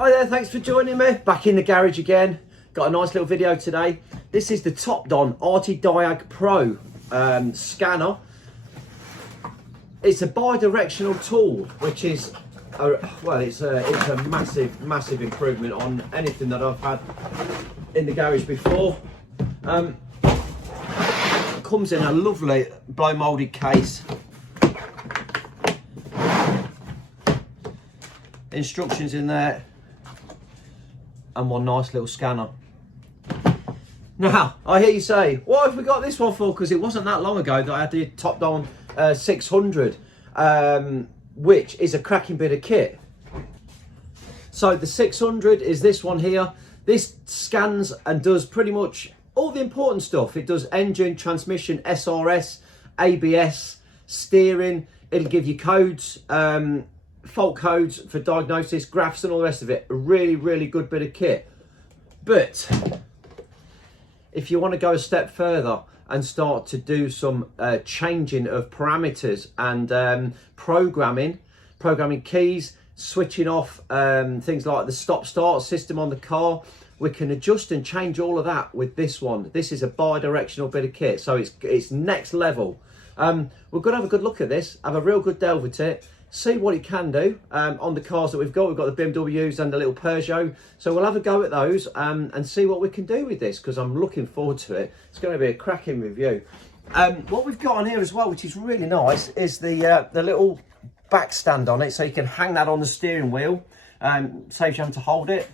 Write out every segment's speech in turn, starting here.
Hi there, thanks for joining me. Back in the garage again. Got a nice little video today. This is the Topdon ArtiDiag Pro scanner. It's a bi-directional tool, which is, it's a massive improvement on anything that I've had in the garage before. Comes in a lovely blow moulded case. Instructions in there, and one nice little scanner. Now, I hear you say, what have we got this one for? Because it wasn't that long ago that I had the Topdon 600, which is a cracking bit of kit. So the 600 is this one here. This scans and does pretty much all the important stuff. It does engine, transmission, SRS, ABS, steering. It'll give you codes, fault codes for diagnosis, graphs and all the rest of it. A really good bit of kit. But if you want to go a step further and start to do some changing of parameters and programming keys, switching off things like the stop-start system on the car, we can adjust and change all of that with this one. This is a bi-directional bit of kit, so it's next level. We're going to have a good look at this, have a real good delve at it, see what it can do on the cars that we've got. We've got the BMWs and the little Peugeot, so we'll have a go at those and see what we can do with this, because I'm looking forward to it. It's going to be a cracking review. What we've got on here as well, which is really nice, is the little back stand on it, so you can hang that on the steering wheel. Saves you having to hold it.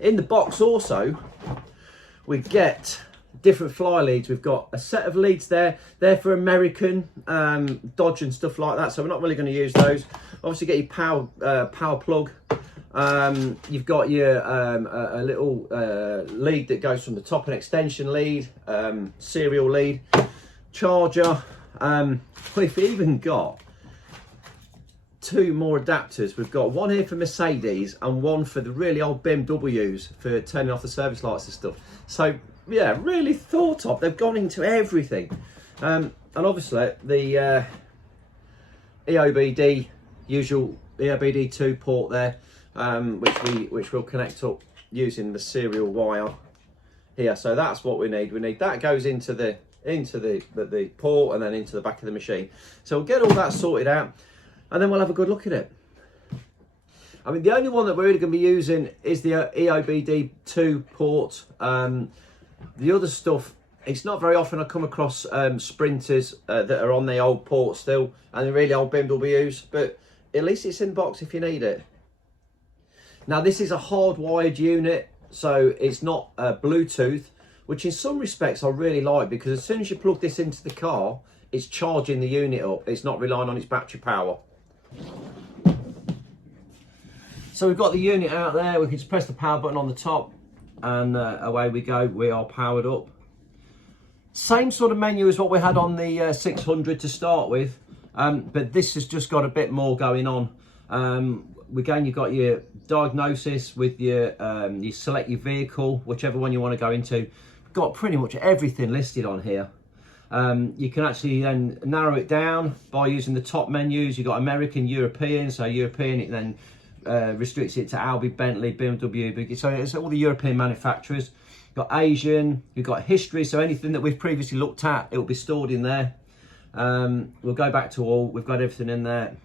In the box also, we get different fly leads. We've got a set of leads there. They're for American Dodge and stuff like that, so we're not really going to use those. Obviously get your power plug. You've got your a little lead that goes from the top, an extension lead, serial lead, charger. We've even got two more adapters. We've got one here for Mercedes and one for the really old BMWs for turning off the service lights and stuff. So yeah, really thought of. They've gone into everything. And obviously the EOBD, usual EOBD2 port there, which we'll connect up using the serial wire here. So that's what we need. We need that goes into the port and then into the back of the machine. So we'll get all that sorted out, and then we'll have a good look at it. I mean, the only one that we're really going to be using is the EOBD2 port. The other stuff, it's not very often I come across sprinters that are on the old port still, and the really old BMWs, but at least it's in the box if you need it. Now this is a hardwired unit, so it's not Bluetooth, which in some respects I really like, because as soon as you plug this into the car, it's charging the unit up. It's not relying on its battery power. So we've got the unit out there. We can just press the power button on the top, and away we go. We are powered up. Same sort of menu as what we had on the 600 to start with, but this has just got a bit more going on. Again, you've got your diagnosis with your you select your vehicle, whichever one you want to go into. We've got pretty much everything listed on here. You can actually then narrow it down by using the top menus. You've got American, European, so European it then restricts it to Audi, Bentley, BMW, so it's all the European manufacturers. You've got Asian, you've got history, so anything that we've previously looked at, it will be stored in there. We'll go back to all, we've got everything in there.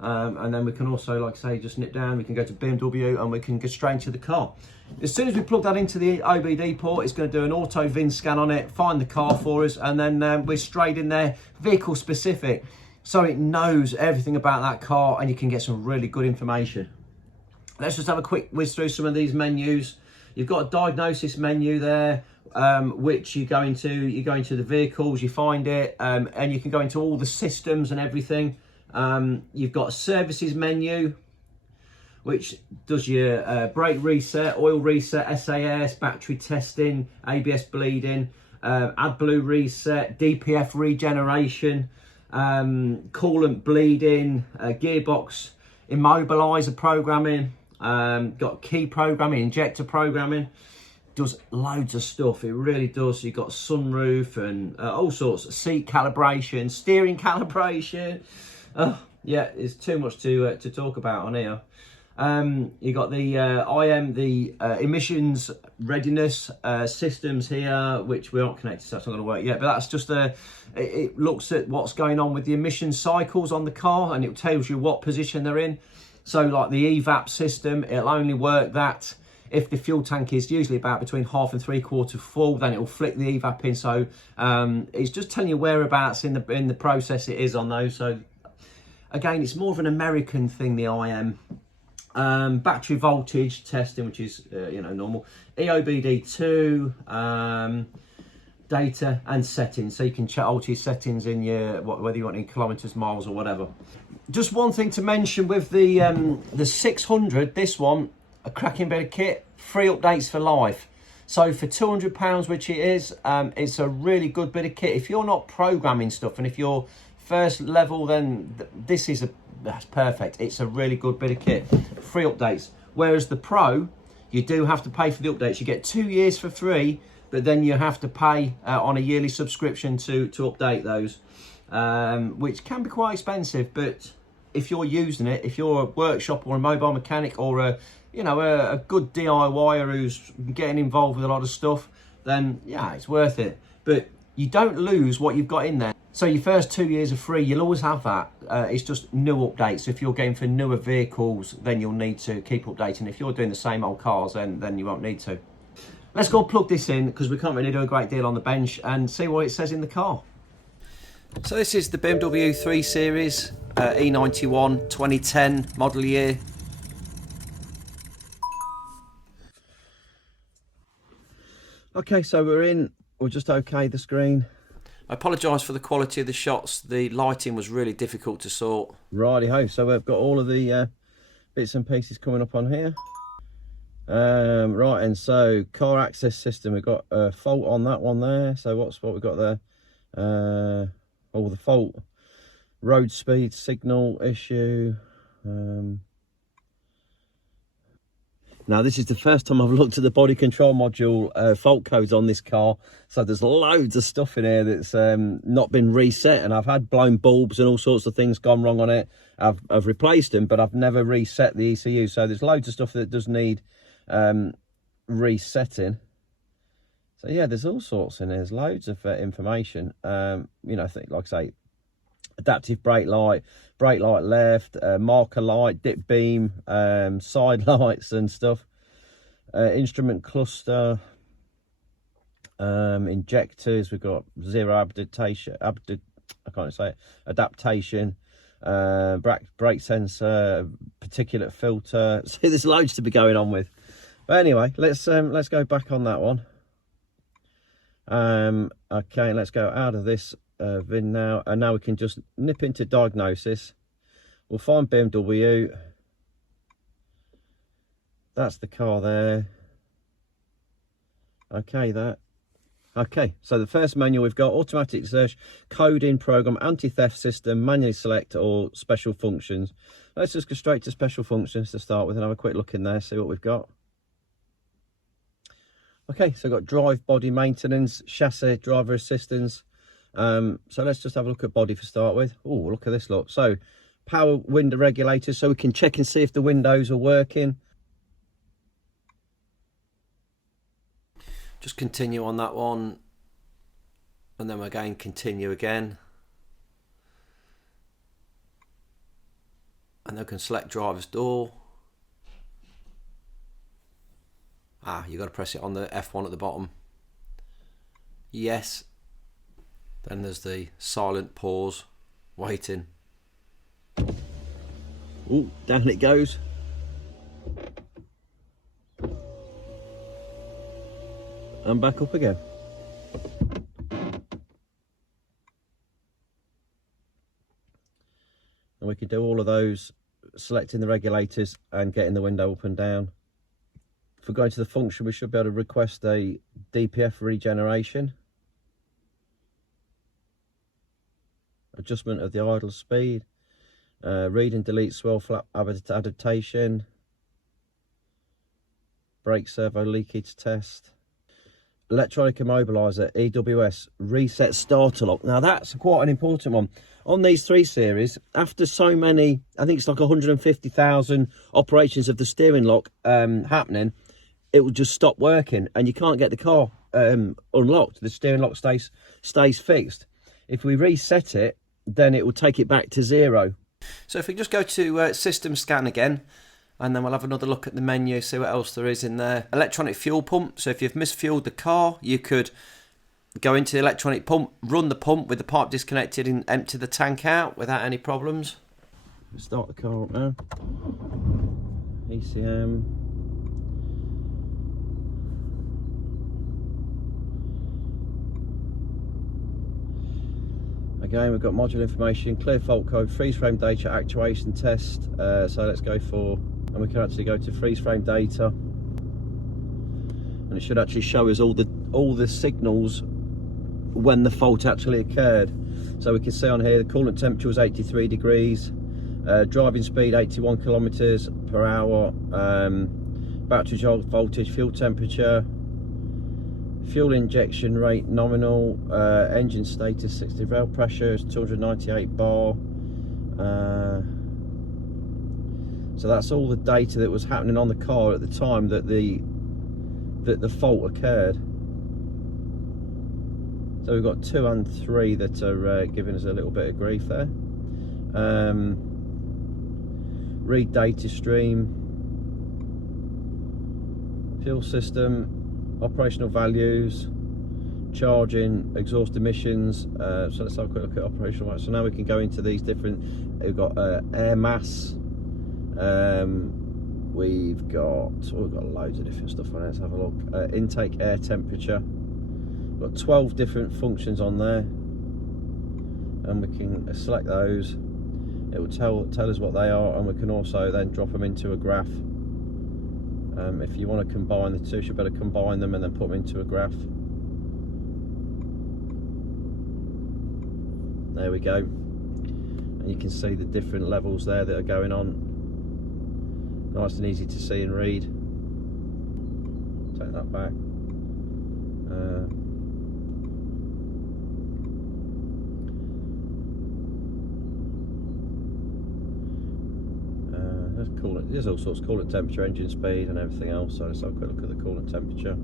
And then we can also, like I say, just nip down, we can go to BMW and we can go straight into the car. As soon as we plug that into the OBD port, it's going to do an auto VIN scan on it, find the car for us, and then we're straight in there, vehicle specific. So it knows everything about that car, and you can get some really good information. Let's just have a quick whiz through some of these menus. You've got a diagnosis menu there, which you go into the vehicles, you find it, and you can go into all the systems and everything. You've got a services menu, which does your brake reset, oil reset, SAS, battery testing, ABS bleeding, AdBlue reset, DPF regeneration, coolant bleeding, gearbox immobilizer programming, got key programming, injector programming. Does loads of stuff, it really does. You've got sunroof and all sorts of seat calibration, steering calibration. Yeah, there's too much to talk about on here. You got the emissions readiness systems here, which we aren't connected, so that's not going to work yet. But that's just it looks at what's going on with the emission cycles on the car, and it tells you what position they're in. So like the evap system, it'll only work that if the fuel tank is usually about between 1/2 and 3/4 full, then it will flick the evap in. So it's just telling you whereabouts in the process it is on those. So again, it's more of an American thing, the IM. Battery voltage testing, which is normal. EOBD2, data and settings, so you can alter your settings in your whether you want in kilometers, miles, or whatever. Just one thing to mention with the 600, this one, a cracking bit of kit, 3 updates for life. So for £200, which it is, it's a really good bit of kit. If you're not programming stuff, and if you're first level, then that's perfect. It's a really good bit of kit. 3 updates. Whereas the Pro, you do have to pay for the updates. You get 2 years for free, but then you have to pay on a yearly subscription to update those, which can be quite expensive. But if you're using it, if you're a workshop or a mobile mechanic or a good DIYer who's getting involved with a lot of stuff, then yeah, it's worth it. But you don't lose what you've got in there. So your first 2 years are free. You'll always have that. It's just new updates. If you're going for newer vehicles, then you'll need to keep updating. If you're doing the same old cars, then you won't need to. Let's go and plug this in, because we can't really do a great deal on the bench, and see what it says in the car. So this is the BMW 3 Series, E91, 2010 model year. Okay, so we'll just okay the screen. I apologise for the quality of the shots. The lighting was really difficult to sort. Righty-ho, so we've got all of the bits and pieces coming up on here. Right, and so car access system, we've got a fault on that one there. So what we've got there? The fault, road speed signal issue. Now, this is the first time I've looked at the body control module fault codes on this car. So there's loads of stuff in here that's not been reset, and I've had blown bulbs and all sorts of things gone wrong on it. I've replaced them, but I've never reset the ECU. So there's loads of stuff that does need resetting. So yeah, there's all sorts in here. There's loads of information. Like I say, adaptive brake light left, marker light, dip beam, side lights and stuff, instrument cluster, injectors. We've got zero adaptation, brake sensor, particulate filter. So there's loads to be going on with. But anyway, let's go back on that one. Okay, let's go out of this VIN now, and now we can just nip into diagnosis. We'll find BMW. That's the car there. Okay, so the first menu we've got automatic search, coding, program, anti-theft system, manually select, or special functions. Let's just go straight to special functions to start with and have a quick look in there, see what we've got. Okay, so I've got drive, body maintenance, chassis, driver assistance. So let's just have a look at body for start with. Oh, look at this lot. So power window regulators, so we can check and see if the windows are working. Just continue on that one, and then again continue again, and then we can select driver's door. You've got to press it on the F1 at the bottom. Yes. Then there's the silent pause, waiting. Oh, down it goes. And back up again. And we can do all of those, selecting the regulators and getting the window up and down. If we go to the function, we should be able to request a DPF regeneration. Adjustment of the idle speed. Read and delete swell flap adaptation. Brake servo leakage test. electronic immobiliser, EWS, reset starter lock. Now that's quite an important one. On these 3 Series, after so many, I think it's like 150,000 operations of the steering lock happening, it will just stop working and you can't get the car unlocked. The steering lock stays fixed. If we reset it, then it will take it back to 0. So if we just go to system scan again, and then we'll have another look at the menu, see what else there is in there. Electronic fuel pump. So if you've misfueled the car, you could go into the electronic pump, run the pump with the pipe disconnected and empty the tank out without any problems. Start the car up now. ECM. Again, we've got module information, clear fault code, freeze frame data, actuation test. So let's go for, and we can actually go to freeze frame data, and it should actually show us all the signals when the fault actually occurred. So we can see on here the coolant temperature was 83 degrees, driving speed 81 kilometers per hour, battery voltage, fuel temperature, fuel injection rate nominal, engine status 60, valve pressure is 298 bar. So that's all the data that was happening on the car at the time that the fault occurred. So we've got 2 and 3 that are giving us a little bit of grief there. Read data stream, fuel system, operational values, charging, exhaust emissions. So let's have a quick look at operational values. So now we can go into these different, we've got air mass, we've got loads of different stuff on it. Let's have a look. Intake air temperature. We've got 12 different functions on there, and we can select those. It will tell us what they are, and we can also then drop them into a graph. If you want to combine the two, you should better combine them and then put them into a graph. There we go. And you can see the different levels there that are going on. Nice and easy to see and read. Take that back. There's all sorts of coolant temperature, engine speed and everything else. So let's have a quick look at the coolant temperature,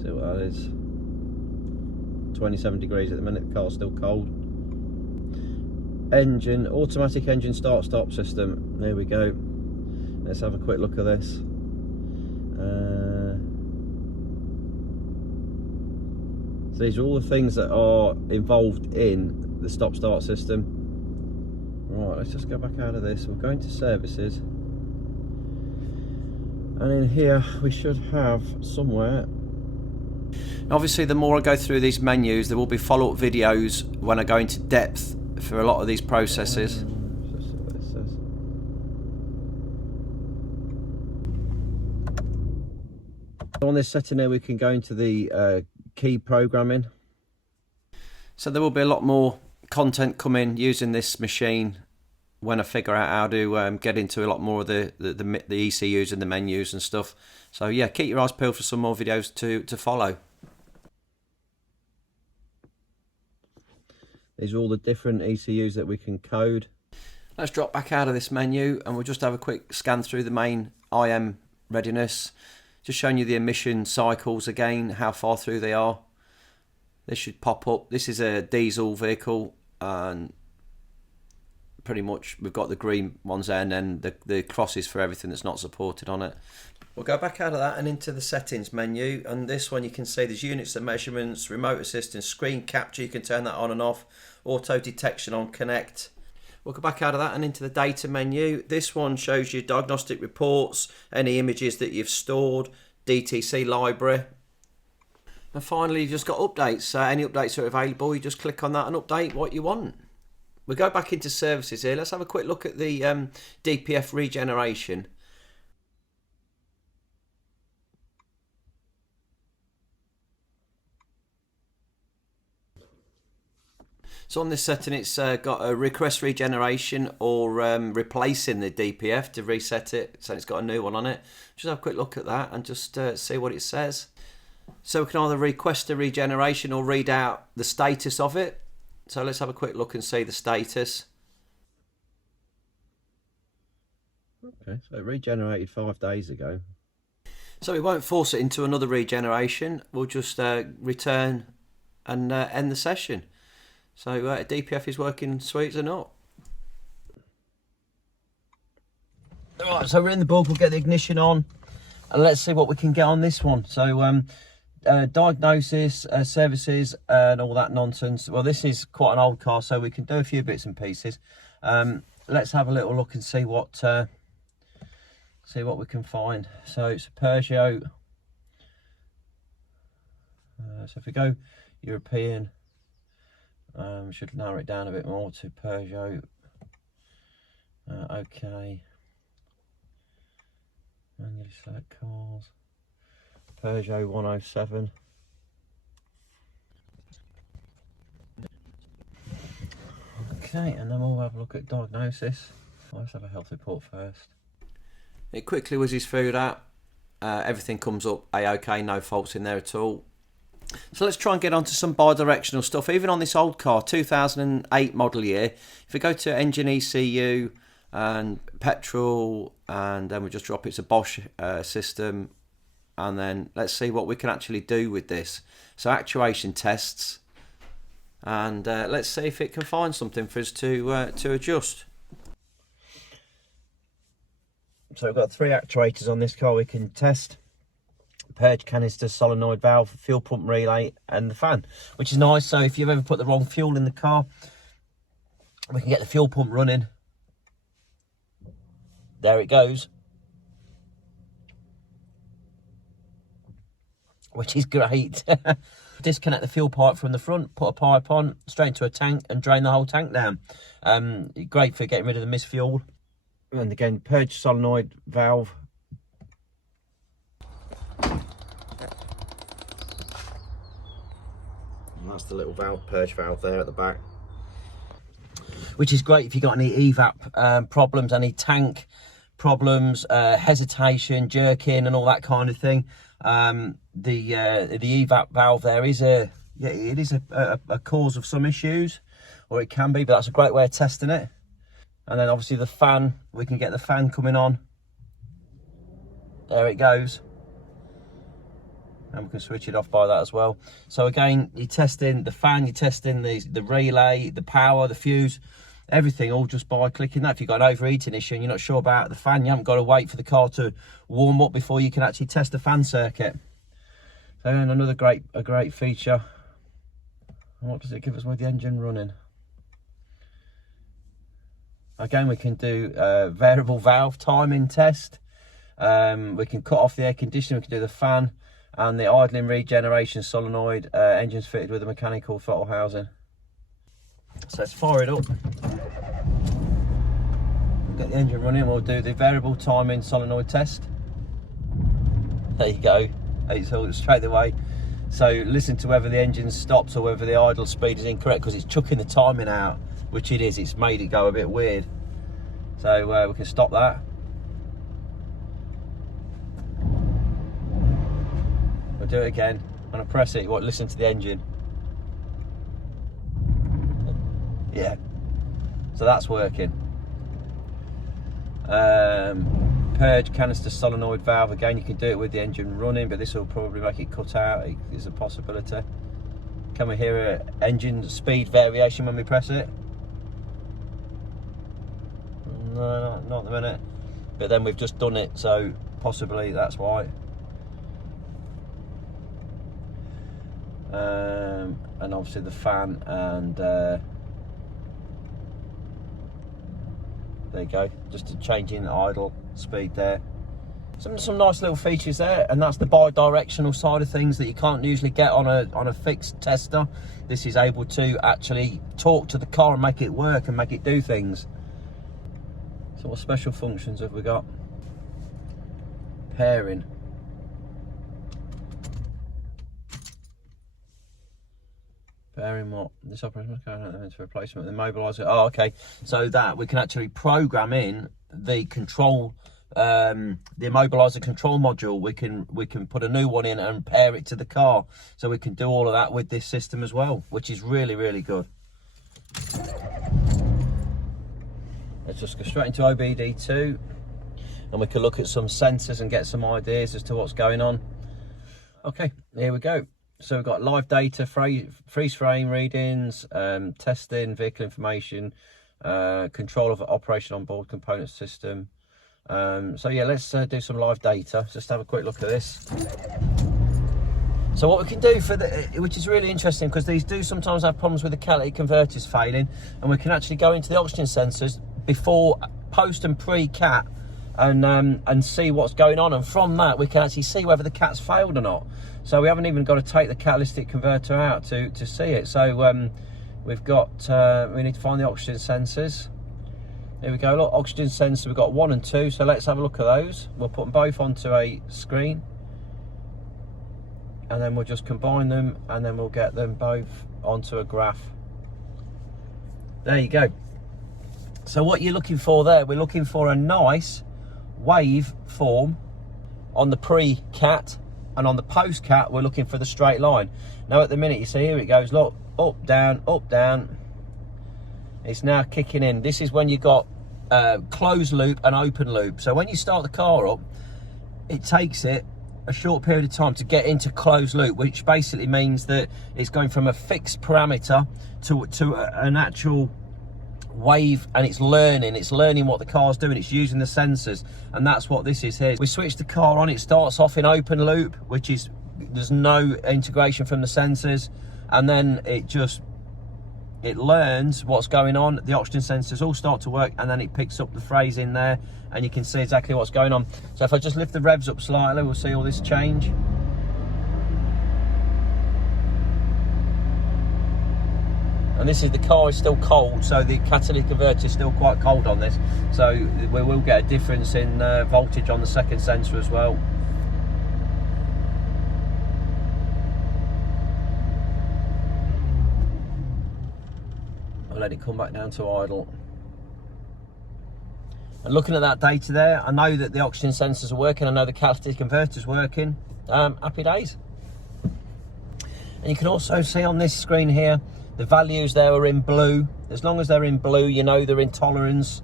see what that is. 27 degrees at the minute, the car's still cold. Engine, automatic engine start-stop system. There we go. Let's have a quick look at this. So these are all the things that are involved in the stop-start system. Right, let's just go back out of this. We're going to services. And in here we should have somewhere. Obviously, the more I go through these menus, there will be follow-up videos when I go into depth for a lot of these processes. Let's see what this says. On this setting here, we can go into the key programming. So there will be a lot more content coming using this machine when I figure out how to get into a lot more of the ECUs and the menus and stuff. So yeah, keep your eyes peeled for some more videos to follow. These are all the different ECUs that we can code. Let's drop back out of this menu and we'll just have a quick scan through the main IM readiness. Just showing you the emission cycles again, how far through they are. This should pop up. This is a diesel vehicle, and pretty much we've got the green ones there, and then the crosses for everything that's not supported on it. We'll go back out of that and into the settings menu, and this one you can see there's units of measurements, remote assistance, screen capture, you can turn that on and off, auto detection on connect. We'll go back out of that and into the data menu. This one shows you diagnostic reports, any images that you've stored, DTC library. And finally, you've just got updates. Any updates are available, you just click on that and update what you want. We go back into services here. Let's have a quick look at the DPF regeneration. So on this setting, it's got a request regeneration or replacing the DPF to reset it. So it's got a new one on it. Just have a quick look at that and just see what it says. So we can either request a regeneration or read out the status of it. So let's have a quick look and see the status. Okay, so it regenerated 5 days ago. So we won't force it into another regeneration. We'll just return and end the session. So DPF is working sweet as a nut. Alright, so we're in the bug, we'll get the ignition on and let's see what we can get on this one. So diagnosis, services and all that nonsense. Well, this is quite an old car, so we can do a few bits and pieces. Let's have a little look and see what we can find. So it's a Peugeot. So if we go European, should narrow it down a bit more to Peugeot. Okay. Manually select cars. Peugeot 107. Okay, and then we'll have a look at diagnosis. Let's have a health report first. It quickly whizzes through that. Everything comes up A-OK, no faults in there at all. So let's try and get onto some bi-directional stuff. Even on this old car, 2008 model year, if we go to engine ECU and petrol, and then we just drop it's a Bosch system, and then let's see what we can actually do with this. So actuation tests, and let's see if it can find something for us to adjust. So we've got 3 actuators on this car we can test: purge canister, solenoid valve, fuel pump relay and the fan, which is nice. So if you've ever put the wrong fuel in the car, we can get the fuel pump running. There it goes, which is great. Disconnect the fuel pipe from the front, put a pipe on, straight into a tank and drain the whole tank down. Great for getting rid of the missed fuel. And again, purge solenoid valve. And that's the little valve, purge valve there at the back. Which is great if you've got any evap problems, any tank problems, hesitation, jerking and all that kind of thing. The evap valve there is a cause of some issues, or it can be, but that's a great way of testing it. And then obviously the fan, we can get the fan coming on. There it goes. And we can switch it off by that as well. So again, you're testing the fan, you're testing the relay, the power, the fuse, everything, all just by clicking that. If you've got an overheating issue and you're not sure about the fan, you haven't got to wait for the car to warm up before you can actually test the fan circuit. So again, another great feature. And what does it give us with the engine running? Again, we can do variable valve timing test. We can cut off the air conditioning, we can do the fan, and the idling regeneration solenoid. Engine's fitted with a mechanical throttle housing. So let's fire it up. Get the engine running, we'll do the variable timing solenoid test. There you go, it's all straight away. So listen to whether the engine stops or whether the idle speed is incorrect, because it's chucking the timing out, which it is. It's made it go a bit weird. So we can stop that. We'll do it again. When I press it, listen to the engine. Yeah, so that's working. Purge canister solenoid valve, again you can do it with the engine running, but this will probably make it cut out. It's a possibility. Can we hear an engine speed variation when we press it? No, not at the minute, but then we've just done it, so possibly that's why. And obviously the fan, and there you go, just changing idle speed there. Some nice little features there, and that's the bi-directional side of things that you can't usually get on a fixed tester. This is able to actually talk to the car and make it work and make it do things. So what special functions have we got? Pairing. Pairing what? This operation to replacement with the mobiliser. Oh, okay. So that we can actually program in the control the immobiliser control module, we can put a new one in and pair it to the car. So we can do all of that with this system as well, which is really, really good. Let's just go straight into OBD2, and we can look at some sensors and get some ideas as to what's going on. Okay, here we go. So we've got live data, freeze frame readings, testing, vehicle information, control of operation on board component system. So yeah, let's do some live data. Just have a quick look at this. So what we can do for which is really interesting, because these do sometimes have problems with the catalytic converters failing, and we can actually go into the oxygen sensors before, post and pre-cat and see what's going on, and from that we can actually see whether the cat's failed or not. So we haven't even got to take the catalytic converter out to see it. So we've got we need to find the oxygen sensors. Here we go. Look, oxygen sensor, we've got 1 and 2, so let's have a look at those. We'll put them both onto a screen, and then we'll just combine them, and then we'll get them both onto a graph. There you go. So what you're looking for there, we're looking for a nice wave form on the pre-cat, and on the post-cat we're looking for the straight line. Now at the minute, you see here it goes, look, up, down. It's now kicking in. This is when you've got closed loop and open loop. So when you start the car up, it takes it a short period of time to get into closed loop, which basically means that it's going from a fixed parameter to an actual wave, and it's learning what the car's doing. It's using the sensors, and that's what this is here. We switch the car on, it starts off in open loop, which is, there's no integration from the sensors, and then it learns what's going on. The oxygen sensors all start to work, and then it picks up the phrase in there, and you can see exactly what's going on. So if I just lift the revs up slightly, we'll see all this change. And this is, the car is still cold, so the catalytic converter is still quite cold on this. So we will get a difference in voltage on the second sensor as well. I'll let it come back down to idle. And looking at that data there, I know that the oxygen sensors are working, I know the catalytic converter is working. Happy days. And you can also see on this screen here, the values there are in blue. As long as they're in blue, you know they're in tolerance.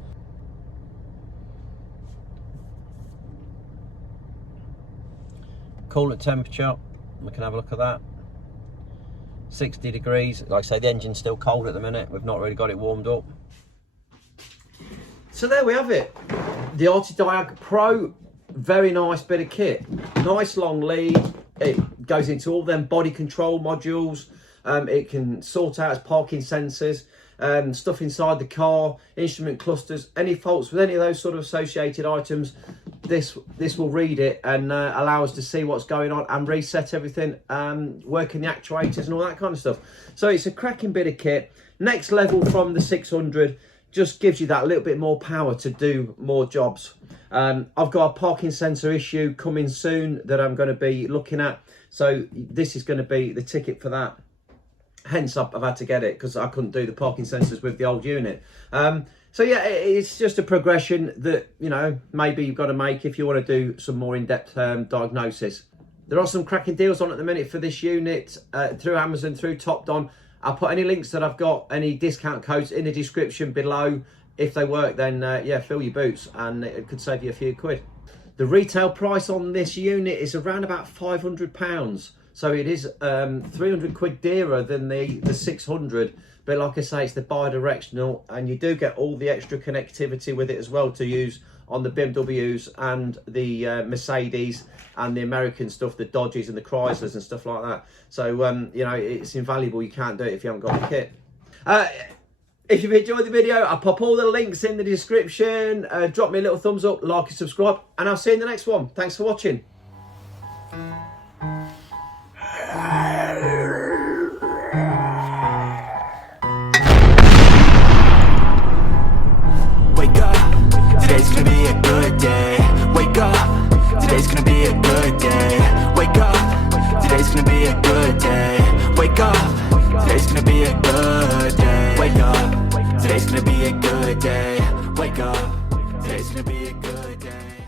Coolant temperature, we can have a look at that. 60 degrees. Like I say, the engine's still cold at the minute. We've not really got it warmed up. So there we have it. The ArtiDiag Pro, very nice bit of kit. Nice long lead. It goes into all them body control modules. It can sort out its parking sensors, stuff inside the car, instrument clusters, any faults with any of those sort of associated items. This will read it and allow us to see what's going on and reset everything, working the actuators and all that kind of stuff. So it's a cracking bit of kit. Next level from the 600, just gives you that little bit more power to do more jobs. I've got a parking sensor issue coming soon that I'm going to be looking at. So this is going to be the ticket for that. Hence I've had to get it, because I couldn't do the parking sensors with the old unit. So yeah, it's just a progression that, you know, maybe you've got to make if you want to do some more in-depth diagnosis. There are some cracking deals on at the minute for this unit through Amazon, through Topdon. I'll put any links that I've got, any discount codes in the description below. If they work, then yeah, fill your boots, and it could save you a few quid. The retail price on this unit is around about £500. So it is 300 quid dearer than the 600, but like I say, it's the bi-directional, and you do get all the extra connectivity with it as well to use on the BMWs and the Mercedes and the American stuff, the Dodges and the Chryslers and stuff like that. So you know, it's invaluable. You can't do it if you haven't got the kit. If you've enjoyed the video, I'll pop all the links in the description. Drop me a little thumbs up, like and subscribe, and I'll see you in the next one. Thanks for watching. Wake up, today's gonna be a good day. Wake up, today's gonna be a good day. Wake up, today's gonna be a good day. Wake up, today's gonna be a good day. Wake up, today's gonna be a good day. Wake up, today's gonna be a good day.